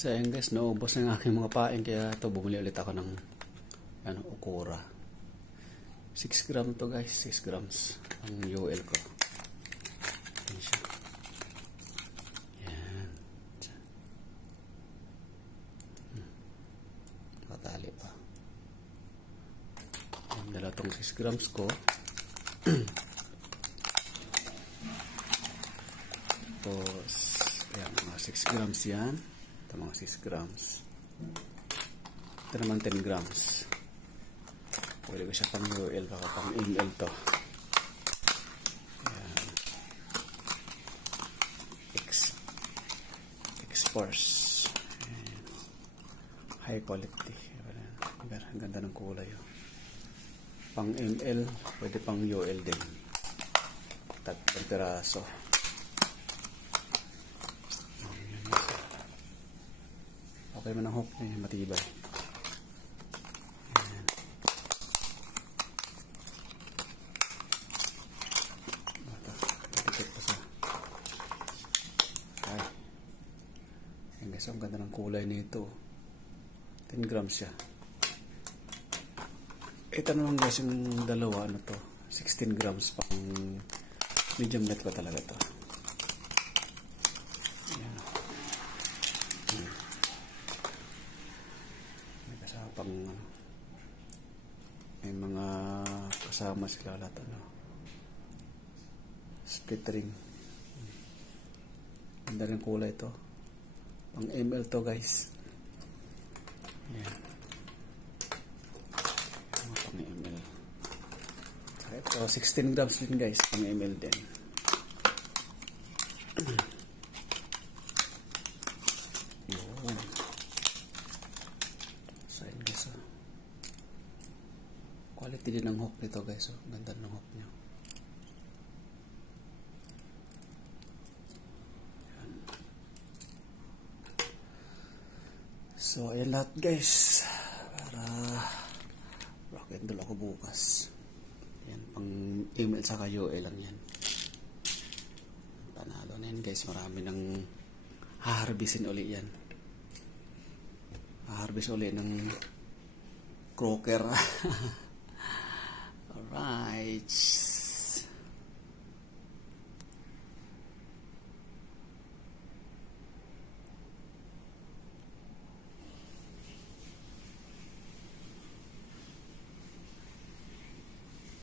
So ayun guys, naubos na yung aking mga pain, kaya ito bumili ulit ako ng okura. 6 gram to guys, 6 grams ang UL ko. Ayan siya. Ayan. Nakatali pa. Ayan, dala itong 6 grams ko. Tapos, ayan, mga 6 grams yan. Ito mga 6 grams. Ito naman 10 grams. Pwede ko siya pang UL, baka pang ML to. Ayan. X-Force. High quality. Ang ganda ng kulay. Pang ML, pwede pang UL din. Tatlong piraso. Okay man ang hook niya, matibay. Ayan. Ito, matikit pa sa. Ay. Ayan guys, ang ganda ng kulay nito. 10 grams siya. Ito naman guys, yung dalawa, 16 grams pang medium net ko talaga to. Ayan. May mga kasama sila lahat, split ring. Ganda rin kulay ito, pang ML to guys. Ayan. Pang ML. Ito 16 grams din guys, pang ML din. Quality din ng hook nito guys. Ganda ng hook nyo. Ayan. So ayan lahat guys, para rock and roll ako bukas. Ayan, pang email sa kayo lang yan. Panalo na yan guys. Marami nang haharbisin uli yan. Haharbis uli ng croaker. Alright.